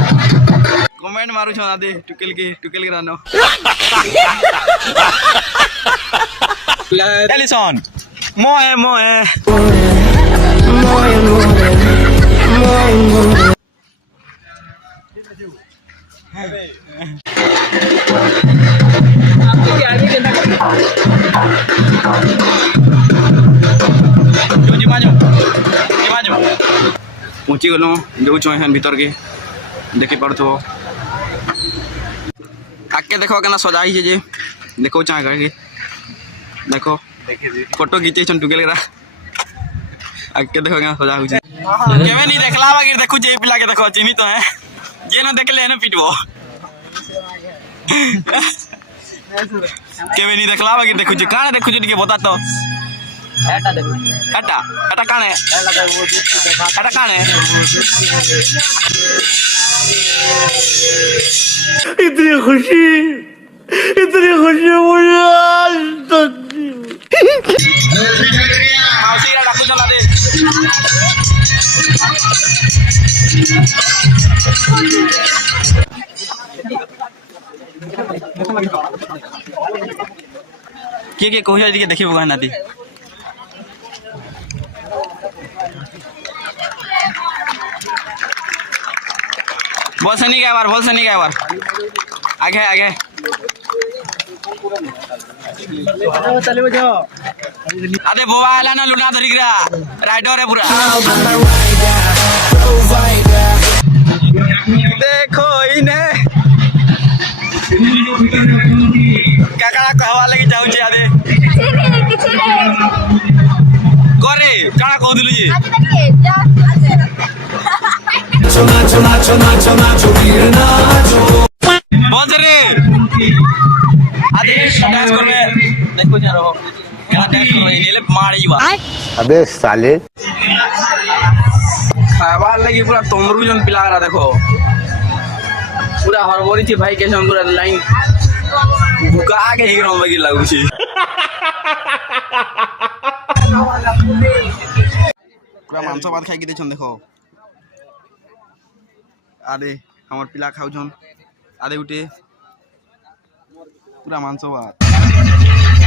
Comment मारू छो आदे टुकेल के रानो एलिसन मोए मोए पहुँची गलु जो भीतर के देखी पार्थो आके देखो केना सजा ही जे देखो चाह करके देखो फोटो खींचे छन टुकेल रा आके देखो केना सजा हो केवे नहीं देखला बाकी देखो जे पिला के देखो चिनी तो है जे न देखले न पिटबो केवे नहीं देखला बाकी देखो जे काने देखो जे के बता तो एटा देखो एटा काने एटा काने इतनी खुशी मुझे आज तक डाकू चला दे के कहू जा देखी बगा नाती बोल से नहीं क्या बार आगे अरे बोवा आला ना लुना धरी गिरा राइडर है पूरा देखो इने काका कहवा लगी जाऊ छी आदे करे काना कह दिलु जी बोल रे आदे डांस कर देखो जा रहो क्या डांस करो इले मारी बा अबे साले खावा लगी पूरा तोमरू जन पिला रहा देखो पूरा हरबोरी थी भाई कैसे पूरा लाइन भुका के ही रहो बगी लागू छी पूरा मांस भात खाई के छन देखो आदे हमर पिला खाउ छन आदे उठे पूरा मांस भात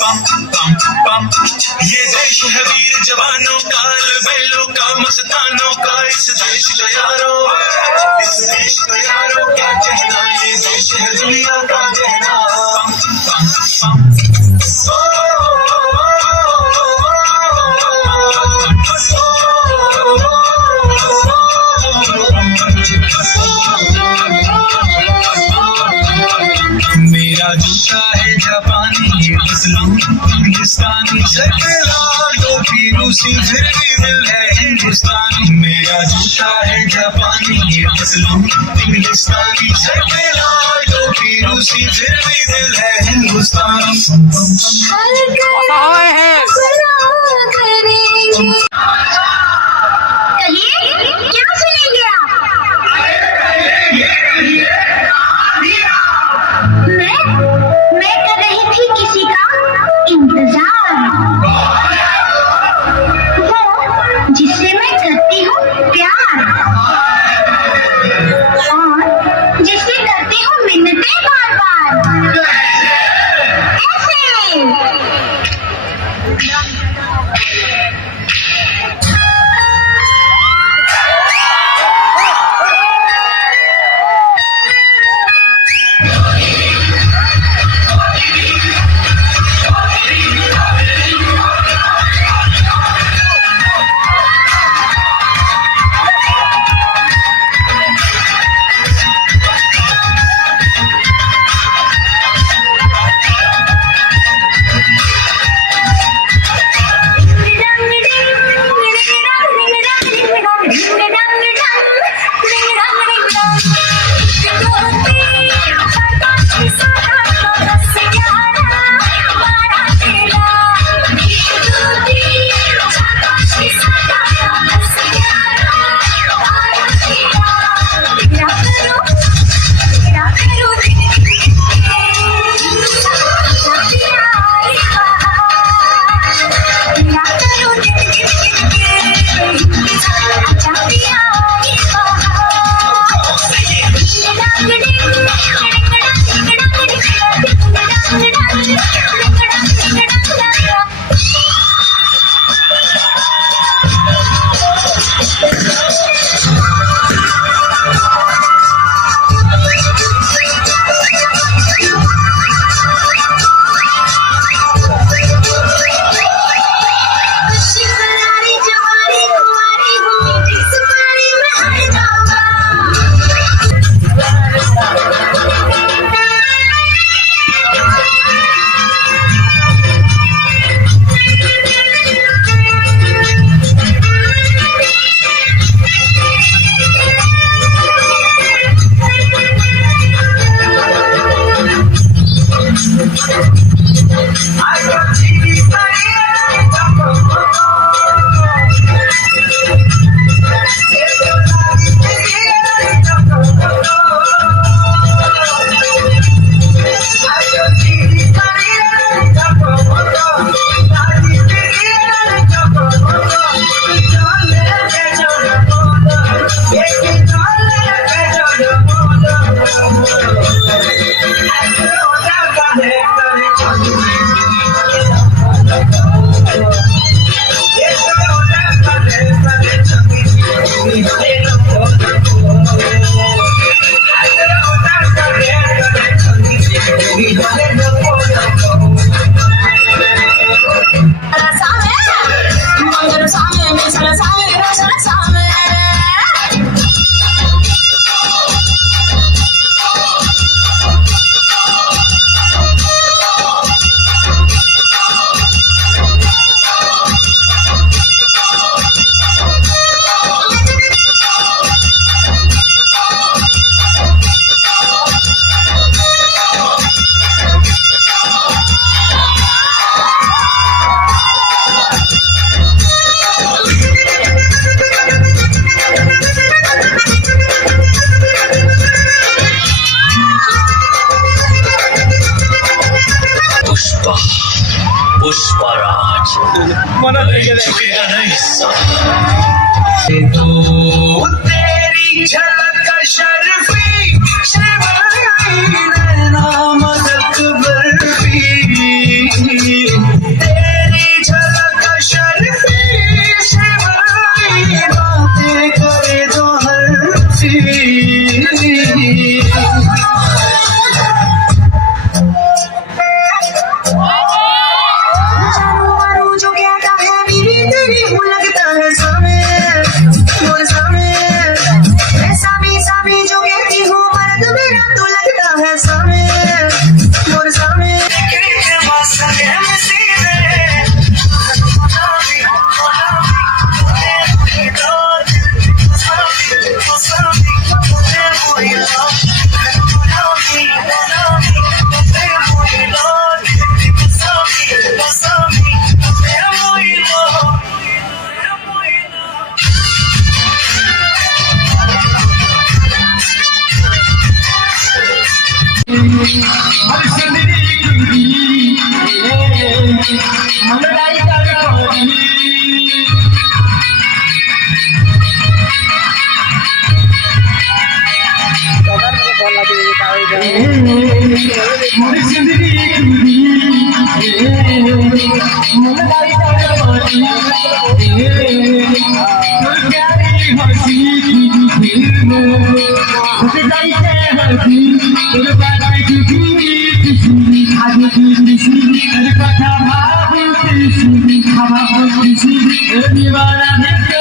पम पम पम ये देश है वीर जवानों का, बैलों का, मस्तानों का, इस देश का यारो, इस देश का यारो क्या कहना, ये देश है दुनिया का कहना। पम पम मेरा जूता है जापानी, मसलूम हिंदुस्तानी, शक्ला टोपी रूसी, फिर भी दिल है हिंदुस्तानी। मेरा जूता है जापानी, मसलूम हिंदुस्तानी, शक्ला टोपी रूसी, फिर भी दिल है हिंदुस्तानी। मैं कर रही थी किसी का इंतजार, वो जिससे मैं करती हूँ प्यार, और जिससे करती हूँ मिन्नतें बार बार, ऐसे। पुष्पराज चुकेगा नहीं तो तेरी झलक शर्फी शर्फी नैना मदद बर्फी मोर जिंदगी कुड़ी मन लाई पानी तोर प्यारी हंसी की फिल्म लाई हंसी तोर प्यारी की खुशी आज की खुशी तेरे कथा भावती हवा खुशी दीवाना है तो